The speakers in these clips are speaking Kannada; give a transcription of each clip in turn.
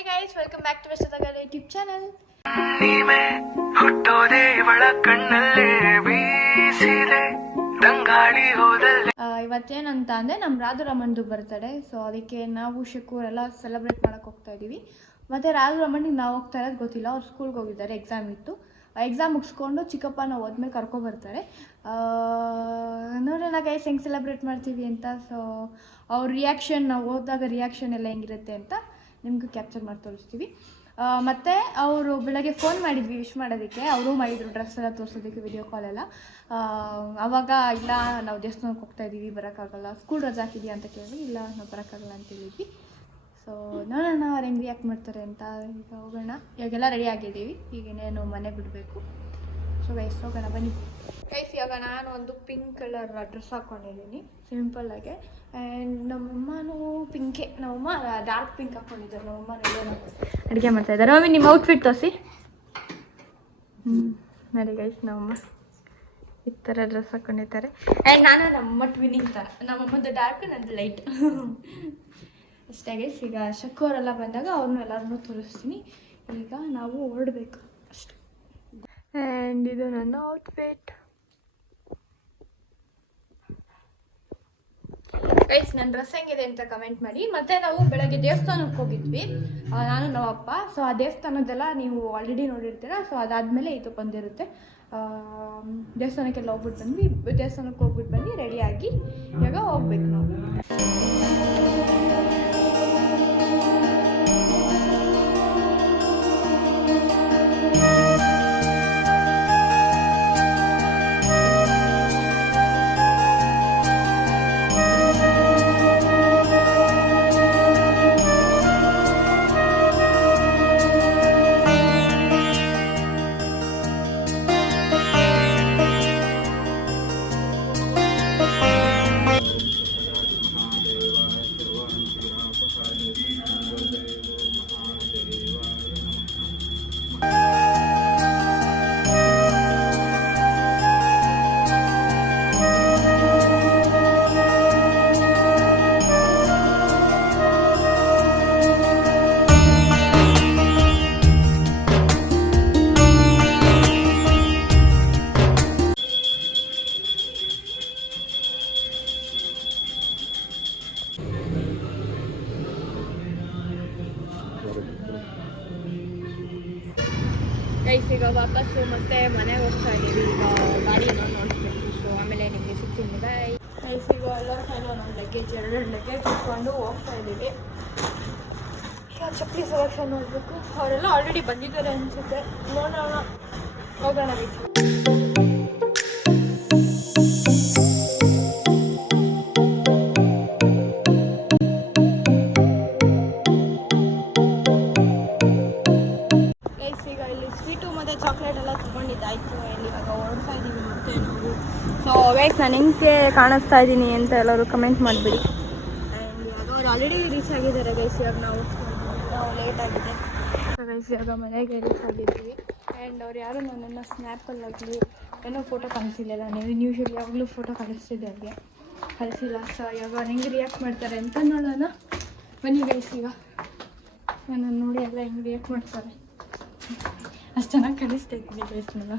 Hey guys, welcome back to Vestadagal YouTube channel. ನೀಮೆ ಹುಟ್ಟೋದೆ ಇವಳ ಕಣ್ಣಲ್ಲೇ ಬೀಸಿದೆ ತಂಗಾಳಿ ಹೋದಲ್ಲಿ ಇವತ್ತೇನಂತ ಅಂದರೆ ನಮ್ಮ ರಾಧುರಮಣ್ದು ಬರ್ತಡೆ. ಸೊ ಅದಕ್ಕೆ ನಾವು ಶಕೂರ್ ಎಲ್ಲ ಸೆಲೆಬ್ರೇಟ್ ಮಾಡೋಕ್ಕೆ ಹೋಗ್ತಾ ಇದ್ದೀವಿ. ಮತ್ತು ರಾಧುರಮಣ್ಣಿಗೆ ನಾವು ಹೋಗ್ತಾ ಇರೋದು ಗೊತ್ತಿಲ್ಲ, ಅವ್ರು ಸ್ಕೂಲ್ಗೆ ಹೋಗಿದ್ದಾರೆ, ಎಕ್ಸಾಮ್ ಇತ್ತು. ಎಕ್ಸಾಮ್ ಮುಗಿಸ್ಕೊಂಡು ಚಿಕ್ಕಪ್ಪನ ಹೋದ್ಮೇಲೆ ಕರ್ಕೊಬರ್ತಾರೆ. ನೋಡೋಣ ಗೈಸ್ ಹೆಂಗೆ ಸೆಲೆಬ್ರೇಟ್ ಮಾಡ್ತೀವಿ ಅಂತ. ಸೊ ಅವ್ರ ರಿಯಾಕ್ಷನ್, ನಾವು ಹೋದಾಗ ರಿಯಾಕ್ಷನ್ ಎಲ್ಲ ಹೆಂಗಿರುತ್ತೆ ಅಂತ ನಿಮಗೂ ಕ್ಯಾಪ್ಚರ್ ಮಾಡಿ ತೋರಿಸ್ತೀವಿ. ಮತ್ತು ಅವರು ಬೆಳಗ್ಗೆ ಫೋನ್ ಮಾಡಿದ್ವಿ ವಿಶ್ ಮಾಡೋದಕ್ಕೆ, ಅವರು ಮಾಡಿದರು ಡ್ರೆಸ್ ಎಲ್ಲ ತೋರಿಸೋದಕ್ಕೆ ವಿಡಿಯೋ ಕಾಲೆಲ್ಲ. ಆವಾಗ ಇಲ್ಲ ನಾವು ದೇವಸ್ಥಾನಕ್ಕೆ ಹೋಗ್ತಾಯಿದ್ದೀವಿ, ಬರೋಕ್ಕಾಗಲ್ಲ, ಸ್ಕೂಲ್ ರಜೆ ಹಾಕಿದ್ಯಾ ಅಂತ ಕೇಳಿದ್ವಿ. ಇಲ್ಲ ನಾವು ಬರೋಕ್ಕಾಗಲ್ಲ ಅಂತ ಹೇಳಿದ್ವಿ. ಸೊ ನೋಡೋಣ ಅವ್ರು ಹೆಂಗೆ ರಿಯಾಕ್ಟ್ ಮಾಡ್ತಾರೆ ಅಂತ. ಈಗ ಹೋಗೋಣ, ಇವಾಗೆಲ್ಲ ರೆಡಿ ಆಗಿದ್ದೀವಿ, ಈಗೇನೇನು ಮನೆ ಬಿಡಬೇಕು. ಸೊ ಗೈಸ್ ಹೋಗೋಣ ಬನ್ನಿ ಗೈಸ್. ಇವಾಗ ನಾನು ಒಂದು ಪಿಂಕ್ ಕಲರ್ ಡ್ರೆಸ್ ಹಾಕ್ಕೊಂಡಿದ್ದೀನಿ ಸಿಂಪಲ್ಲಾಗೆ. ಆ್ಯಂಡ್ ನಮ್ಮಮ್ಮನೂ ಪಿಂಕೆ, ನಮ್ಮಮ್ಮ ಡಾರ್ಕ್ ಪಿಂಕ್ ಹಾಕ್ಕೊಂಡಿದ್ದಾರೆ. ನಮ್ಮಮ್ಮ ಎಲ್ಲೋ ಅಡುಗೆ ಮಾಡ್ತಾಯಿದ್ದಾರೆ. ಮಮ್ಮಿ ನಿಮ್ಮ ಔಟ್ಫಿಟ್ ತೋರಿಸಿ. ನೋಡಿ ಗೈಸ್, ನಮ್ಮಮ್ಮ ಈ ಥರ ಡ್ರೆಸ್ ಹಾಕ್ಕೊಂಡಿದ್ದಾರೆ. ಆ್ಯಂಡ್ ನಾನು ನಮ್ಮಮ್ಮ ಟ್ವಿನಿಂಗ್ ಥರ, ನಮ್ಮಮ್ಮದು ಡಾರ್ಕ್ ನಂದು ಲೈಟ್ ಅಷ್ಟೇ ಗೈಸ್. ಈಗ ಶಕ್ಕವರೆಲ್ಲ ಬಂದಾಗ ಅವ್ರನ್ನೂ ಎಲ್ಲರನ್ನೂ ತೋರಿಸ್ತೀನಿ. ಈಗ ನಾವು ಹೊರಡಬೇಕು ಅಷ್ಟೆ. ಆ್ಯಂಡ್ ಇದು ನನ್ನ ಔಟ್ಫಿಟ್ ಗೈಸ್. ನನ್ನ ಡ್ರೆಸ್ ಹೆಂಗಿದೆ ಅಂತ ಕಮೆಂಟ್ ಮಾಡಿ. ಮತ್ತು ನಾವು ಬೆಳಗ್ಗೆ ದೇವಸ್ಥಾನಕ್ಕೆ ಹೋಗಿದ್ವಿ, ನಾನು ನಮ್ಮಪ್ಪ. ಸೊ ಆ ದೇವಸ್ಥಾನದ್ದೆಲ್ಲ ನೀವು ಆಲ್ರೆಡಿ ನೋಡಿರ್ತೀರ. ಸೊ ಅದಾದಮೇಲೆ ಇದು ಬಂದಿರುತ್ತೆ. ದೇವಸ್ಥಾನಕ್ಕೆಲ್ಲ ಹೋಗ್ಬಿಟ್ಟು ಬಂದ್ವಿ, ದೇವಸ್ಥಾನಕ್ಕೆ ಹೋಗ್ಬಿಟ್ಟು ಬಂದು ರೆಡಿಯಾಗಿ ಇವಾಗ ಹೋಗ್ಬೇಕು ನಾವು. ಗೈಸ್ ಈಗ ವಾಪಸ್ಸು ಮತ್ತೆ ಮನೆಗೆ ಹೋಗ್ತಾ ಇದ್ದೀವಿ. ಈಗ ಗಾಡಿ ನೋಡಿಸ್ಬೇಕು. ಸೊ ಆಮೇಲೆ ನಿಮಗೆ ಸಿಗ್ತೀನಿ. Bye guys. ಈಗ ಎಲ್ಲರ ಕೈಲೂ ನಮ್ಮ ಲಗೇಜ್, ಎರಡು ಲಗೇಜ್ ಇಟ್ಕೊಂಡು ಹೋಗ್ತಾ ಇದ್ದೀವಿ. ಈಗ ಚಪ್ಪಲಿ ಸೆಲೆಕ್ಷನ್ ನೋಡಬೇಕು. ಅವರೆಲ್ಲ ಆಲ್ರೆಡಿ ಬಂದಿದ್ದಾರೆ ಅನಿಸುತ್ತೆ, ನೋಡೋಣ, ಹೋಗೋಣ ಗೈಸ್. ಚಾಕ್ಲೇಟ್ ಎಲ್ಲ ತೊಗೊಂಡಿದ್ದಾಯಿತು. ಇವಾಗ ಓಡಿಸ್ತಾ ಇದ್ದೀವಿ ಮತ್ತೆ ನಾವು. ಸೊ ಗೈಸ್ ನಾನು ಹೆಂಗೆ ಕಾಣಿಸ್ತಾ ಇದ್ದೀನಿ ಅಂತ ಎಲ್ಲರೂ ಕಮೆಂಟ್ ಮಾಡಿಬಿಡಿ. ಆ್ಯಂಡ್ ಇವಾಗ ಅವ್ರು ಆಲ್ರೆಡಿ ರೀಚ್ ಆಗಿದ್ದಾರೆ ಗೈಸ್. ಇವಾಗ ನಾವು ಲೇಟ್ ಆಗಿದೆ. ಸೊ ಗೈಸ್ ಇವಾಗ ಮನೆಗೆ ರೀಚ್ ಆಗಿದ್ದೀವಿ. ಆ್ಯಂಡ್ ಅವ್ರು ಯಾರು ನನ್ನನ್ನು ಸ್ನ್ಯಾಪಲ್ಲಾಗಲಿ ಏನೋ ಫೋಟೋ ಕಳಿಸಿಲ್ಲ. ನೀವು ಯೂಶ್ವಲಿ ಯಾವಾಗಲೂ ಫೋಟೋ ಕಳಿಸ್ತಿದ್ದೆ, ಅವ್ರಿಗೆ ಕಳಿಸಿಲ್ಲ. ಸೊ ಇವಾಗ ಹೆಂಗೆ ರಿಯಾಕ್ಟ್ ಮಾಡ್ತಾರೆ ಅಂತ ನೋಡೋಣ ಬನ್ನಿ ಗೈಸ್. ಈಗ ನನ್ನ ನೋಡಿ ಎಲ್ಲ ಹೆಂಗೆ ರಿಯಾಕ್ಟ್ ಮಾಡ್ತಾರೆ. ಅಷ್ಟು ಚೆನ್ನಾಗಿ ಕಲಿಸ್ತಾ ಇದ್ದೀನಿ ಗೈಸ್ ನಾನು.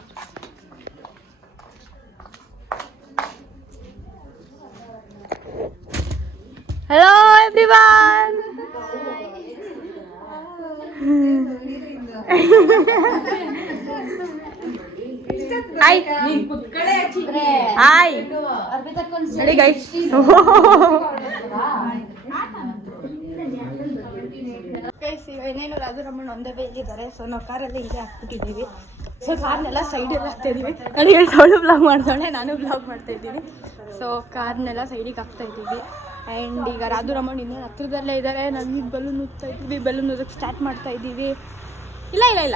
Hello everyone. ಹಾಯ್ ಹಾಯ್ ನೋಡಿ ಗೈಸ್. ಗೈಸ್ ಈಗ ಇನ್ನೇನು ರಾಧುರಮಣ್ಣ ಒಂದೇ ಬೇಕಿದ್ದಾರೆ. ಸೊ ನಾವು ಕಾರಲ್ಲಿ ಹಿಂಗೆ ಹಾಕ್ಬಿಟ್ಟಿದ್ದೀವಿ. ಸೊ ಕಾರ್ನೆಲ್ಲ ಸೈಡಲ್ಲಿ ಹಾಕ್ತಾಯಿದ್ದೀವಿ. ನನಗೆ ಅವಳು ಬ್ಲಾಗ್ ಮಾಡ್ತಾಳೆ, ನಾನು ಬ್ಲಾಗ್ ಮಾಡ್ತಾಯಿದ್ದೀನಿ. ಸೊ ಕಾರ್ನೆಲ್ಲ ಸೈಡಿಗೆ ಹಾಕ್ತಾಯಿದ್ದೀವಿ. ಆ್ಯಂಡ್ ಈಗ ರಾಧುರಮಣ್ಣ ಇನ್ನೂ ಹತ್ರದಲ್ಲೇ ಇದ್ದಾರೆ. ನಮಗೆ ಬಲೂನ್ ಊದ್ತಾ ಇದ್ದೀವಿ, ಬಲೂನ್ ಊದಕ್ಕೆ ಸ್ಟಾರ್ಟ್ ಮಾಡ್ತಾಯಿದ್ದೀವಿ. ಇಲ್ಲ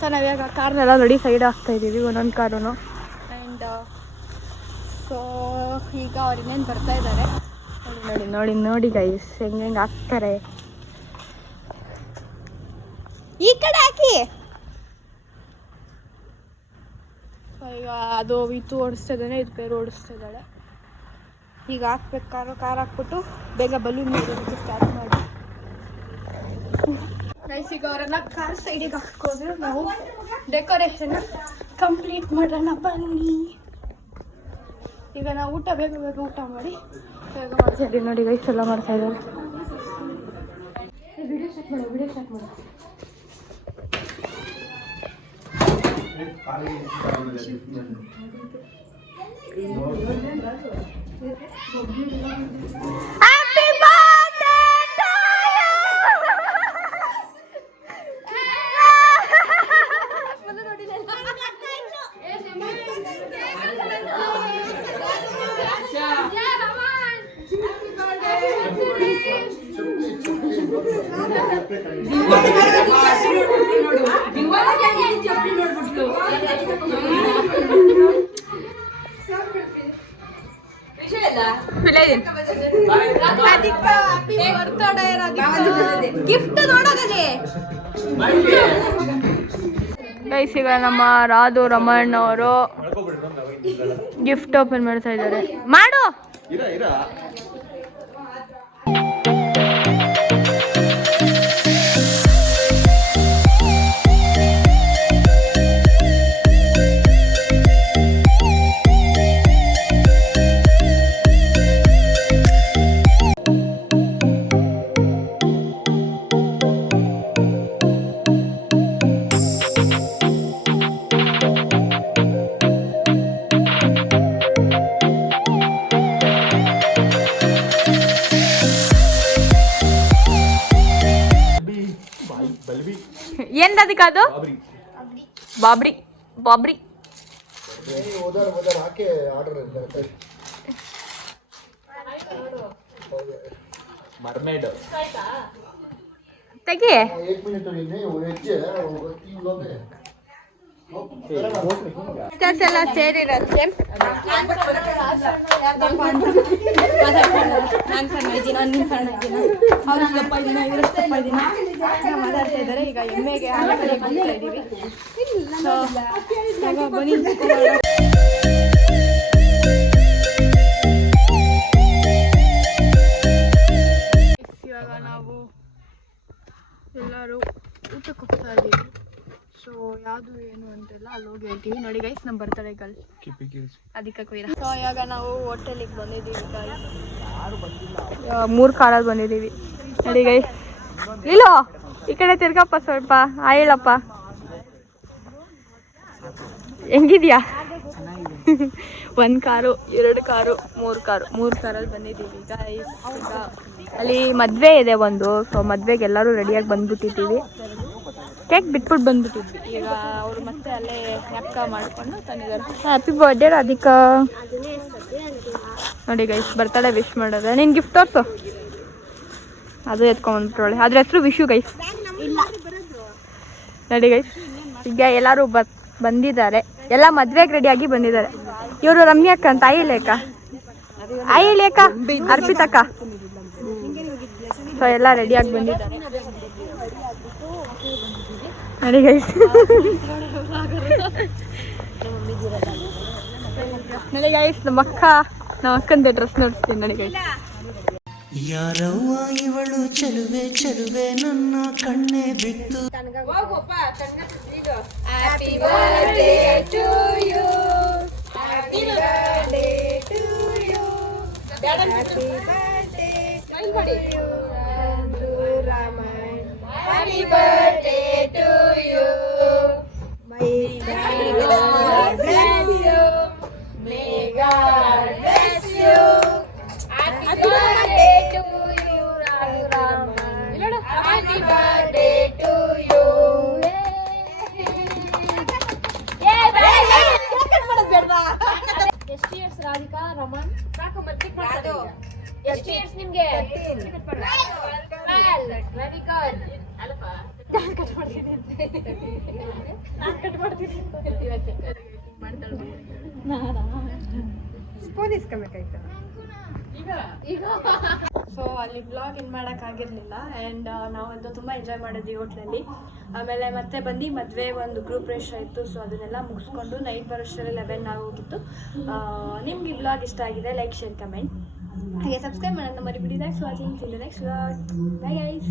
ಸೊ ನಾವಿವಾಗ ಕಾರ್ನೆಲ್ಲ ರೆಡಿ ಸೈಡ್ ಹಾಕ್ತಾಯಿದ್ದೀವಿ, ಒಂದೊಂದು ಕಾರೂ. ಆ್ಯಂಡ್ ಸೊ ಈಗ ಅವ್ರು ಇನ್ನೇನು ಬರ್ತಾಯಿದ್ದಾರೆ. ನೋಡಿ ಗೈಸ್ ಹೆಂಗೆ ಹಾಕ್ತಾರೆ. ಈ ಕಡೆ ಹಾಕಿ. ಈಗ ಅದು ಇದು ಓಡಿಸ್ತಾ ಇದ್ದಾನೆ, ಇದು ಬೇರೆ ಓಡಿಸ್ತಾ ಇದ್ದಾಳೆ. ಈಗ ಹಾಕ್ಬೇಕು ಕಾರ್ ಹಾಕ್ಬಿಟ್ಟು ಬೇಗ ಬಲೂನ್ ಸ್ಟಾರ್ಟ್ ಮಾಡಿ. ಗೈಸ್ ಈಗ ಅವರೆಲ್ಲ ಕಾರ್ ಸೈಡಿಗೆ ಹಾಕೋದು ನಾವು ಡೆಕೋರೇಷನ್ ಕಂಪ್ಲೀಟ್ ಮಾಡೋಣ ಬನ್ನಿ. ಈಗ ನಾವು ಬೇಗ ಊಟ ಮಾಡಿ ಬೇಗ ಮಾಡ್ತಾ ಇದ್ದೀವಿ ನೋಡಿ ಗೈಸ್ ಎಲ್ಲ ಮಾಡ್ತಾ ಇದ್ದಾರೆ. ವಿಡಿಯೋ ಸ್ಟಾರ್ಟ್ ಮಾಡು. ಗಿಫ್ಟ್ ನೋಡೋದೇ ಗೈಸ್. ಈಗ ನಮ್ಮ ರಾಧು ರಮಣ್ ಅವರು ಗಿಫ್ಟ್ ಓಪನ್ ಮಾಡ್ತಾ ಇದ್ದಾರೆ. ಮಾಡು. ಏನ್ ಅದಕ್ಕದು? ಬಾಬ್ರಿ ಬಾಬ್ರಿ ತೆಗಿ. ಎಲ್ಲ ಸೇರಿರತ್ತೆ. ನಾನು ಸಣ್ಣ ಇದ್ದೀನ, ನೀನು ಸಣ್ಣ ಇದ್ದೀನ, ಅವ್ರು ಸ್ವಲ್ಪ ಇದ್ದೀನ, ಇವರು ಸ್ವಲ್ಪ ಇದ್ದೀನ ಮಾತಾಡ್ತಾ ಇದ್ದಾರೆ. ಈಗ ಎಮ್ಮೆಗೆ ಹಾಕಲಿಕ್ಕೆ ಹೋಗ್ತಾ ಇದ್ದೀವಿ. ಬನ್ನಿ. ಇವಾಗ ನಾವು ಎಲ್ಲರೂ ಊಟಕ್ಕೆ ಹೋಗ್ತಾ ಇದ್ದೀವಿ. ಸೊ ಯಾವುದು ಏನು ಅಂತೆಲ್ಲ ಅಲ್ಲಿ ಹೋಗಿ ಹೇಳ್ತೀವಿ. ನೋಡಿ ಗೈಸ್, ನಮ್ಮ ಬರ್ತಡೇ ಗರ್ಲ್ ಅದಕ್ಕೆ ಕೊಯ್ರ. ಸೊ ಇವಾಗ ನಾವು ಹೋಟೆಲಿಗೆ ಬಂದಿದ್ದೀವಿ ಗೈಸ್. 3 ಕಾರಲ್ಲಿ ಬಂದಿದ್ದೀವಿ ನೋಡಿ ಗೈಸ್. ಇಲ್ಲೋ ಈ ಕಡೆ ತಿರ್ಗಪ್ಪ ಸ್ವಲ್ಪ. ಹೇಳಪ್ಪ ಹೆಂಗಿದ್ಯಾ? 1 ಕಾರು, 2 ಕಾರು, 3 ಕಾರು, 3 ಕಾರಲ್ಲಿ ಬಂದಿದ್ದೀವಿ ಗೈಸ್. ಈಗ ಅಲ್ಲಿ ಮದುವೆ ಇದೆ ಒಂದು. ಸೊ ಮದುವೆಗೆ ಎಲ್ಲರೂ ರೆಡಿಯಾಗಿ ಬಂದ್ಬಿಟ್ಟಿದ್ದೀವಿ. ಕೇಕ್ ಬಿಟ್ಬಿಟ್ಟು ಬಂದ್ಬಿಟ್ಟಿದ್ವಿ. ಈಗ ಅವರು ಮತ್ತೆ ಅಲ್ಲೇ ಜ್ಞಾಪಕ ಮಾಡಿಕೊಂಡು ತಂದಿದ್ದಾರೆ. Happy birthday Radhika. ನೋಡಿ ಗೈಸ್, ಬರ್ತಡೇ ವಿಶ್ ಮಾಡೋದು. ನೀನು ಗಿಫ್ಟ್ ತೋರಿಸು. ಅದು ಎತ್ಕೊಂಡ್ಬಿಟ್ರೊಳೆ. ಅದ್ರ ಹೆಸರು ವಿಶು ಗೈಸ್. ನೋಡಿ ಗೈಸ್, ಈಗ ಎಲ್ಲರೂ ಬಂದಿದ್ದಾರೆ. ಎಲ್ಲ ಮದುವೆಗೆ ರೆಡಿಯಾಗಿ ಬಂದಿದ್ದಾರೆ. ಇವರು ರಮ್ಯಾಕ್ಕ ಅಂತ, ಐಲೇಕ ಅರ್ಪಿತಕ್ಕ. ಸೊ ಎಲ್ಲ ರೆಡಿಯಾಗಿ ಬಂದಿದ್ದಾರೆ ನೋಡಿ ಗೈಸ್. ನೋಡಿ ಗೈಸ್, ನಮ್ಮ ಅಕ್ಕಂದೆ ಡ್ರೆಸ್ ನೋಡಿಸ್ತೀನಿ ನೋಡಿ ಗೈಸ್. ಯಾರವ್ವ ಇವಳು ಚೆಲುವೆ ಚೆಲುವೆ ನನ್ನ ಕಣ್ಣೆ ಬಿತ್ತು. Happy birthday to you, happy birthday to you, happy birthday to you Raman. Happy birthday to you. May God bless you. May God bless you. Happy birthday to you, Ramanan. Happy birthday to you. ಎಷ್ಟು ಇಯರ್ಸ್ ರಾಧಿಕಾ? ರಮಣ್ ಎಷ್ಟು ಇಯರ್ಸ್ ನಿಮ್ಗೆ? Very good. ಕಟ್ ಮಾಡ್ತೀನಿ ಸ್ಪೂನ್ ಇಸ್ಕೊಬೇಕಾಯ್ತು ಈಗ. ಸೊ ಅಲ್ಲಿ ಬ್ಲಾಗ್ ಏನು ಮಾಡೋಕ್ಕಾಗಿರಲಿಲ್ಲ. ಆ್ಯಂಡ್ ನಾವಂತೂ ತುಂಬ ಎಂಜಾಯ್ ಮಾಡಿದ್ವಿ ಹೋಟ್ಲಲ್ಲಿ. ಆಮೇಲೆ ಮತ್ತೆ ಬಂದು ಮದುವೆ ಒಂದು ಗ್ರೂಪ್ ರೇಷ್ ಆಯಿತು. ಸೊ ಅದನ್ನೆಲ್ಲ ಮುಗಿಸ್ಕೊಂಡು ನೈಟ್ ಬರೋಷ್ಟರಲ್ಲಿ 11 ಆಗೋಗಿತ್ತು. ನಿಮ್ಗೆ ಈ ಬ್ಲಾಗ್ ಇಷ್ಟ ಆಗಿದೆ, ಲೈಕ್, ಶೇರ್, ಕಮೆಂಟ್, ಹಾಗೆ ಸಬ್ಸ್ಕ್ರೈಬ್ ಮಾಡೋಣ ಮರಿಬಿಡಿ. Thanks for watching. See you next blog. Bye guys.